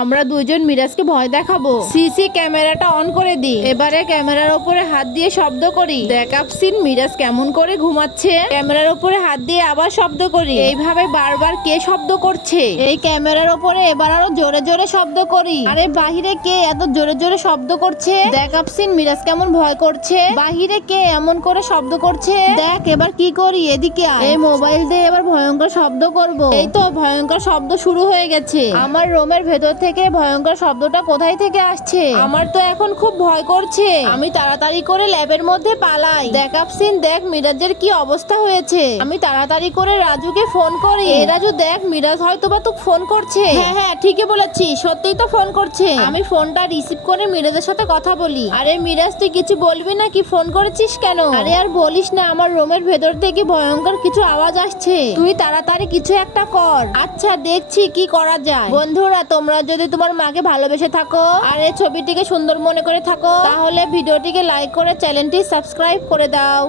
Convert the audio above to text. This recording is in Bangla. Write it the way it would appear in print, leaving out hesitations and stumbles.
আমরা দুইজন মিরাজকে ভয় দেখাবো। সিসি ক্যামেরাটা অন করে দি। এবারে ক্যামেরার উপরে হাত দিয়ে শব্দ করি। দেখ আফসিন মিরাজ কেমন করে ঘুমাচ্ছে। ক্যামেরার উপরে হাত দিয়ে আবার শব্দ করি। এইভাবে বারবার কে শব্দ করছে। এই ক্যামেরার উপরে এবার আরো জোরে জোরে শব্দ করি। আরে বাহিরে কে এত জোরে জোরে শব্দ করছে। দেখ আফসিন মিরাজ কেমন ভয় করছে। বাহিরে কে এমন করে শব্দ করছে। দেখ এবার কি করি, এদিকে আয়। এই মোবাইল দিয়ে এবার ভয়ঙ্কর শব্দ করব। এই তো ভয়ঙ্কর শব্দ শুরু হয়ে গেছে। আমার রুমের ভেতর থেকে ভয়ঙ্কর শব্দটা কোথায় থেকে আসছে। আমার তো এখন খুব ভয় করছে। আমি তাড়াতাড়ি করে ল্যাবের মধ্যে পালাই। দেখ আফসিন দেখ মিরাজের কি অবস্থা হয়েছে। আমি তাড়াতাড়ি করে রাজুকে ফোন করি। এই রাজু দেখ মিরাজ হয়তো বা তোকে ফোন করছে। হ্যাঁ হ্যাঁ ঠিকই বলেছি, সত্যিই তো ফোন করছে। আমি ফোনটা রিসিভ করে মিরাজের সাথে কথা বলি। আরে মিরাজ তুই কিছু বলবি না কি, ফোন করেছিস কেন? আরে আর বলিস না, আমার রুমের ভেতর থেকে ভয়ঙ্কর কিছু আওয়াজ আসছে। তুই তাড়াতাড়ি কিছু একটা কর। আচ্ছা দেখছি কি করা যায়। বন্ধুরা তোমরা যদি তোমার মাকে ভালোবেসে থাকো আর এই ছবিটিকে সুন্দর মনে করে থাকো, তাহলে ভিডিওটিকে লাইক করে চ্যানেলটি সাবস্ক্রাইব করে দাও।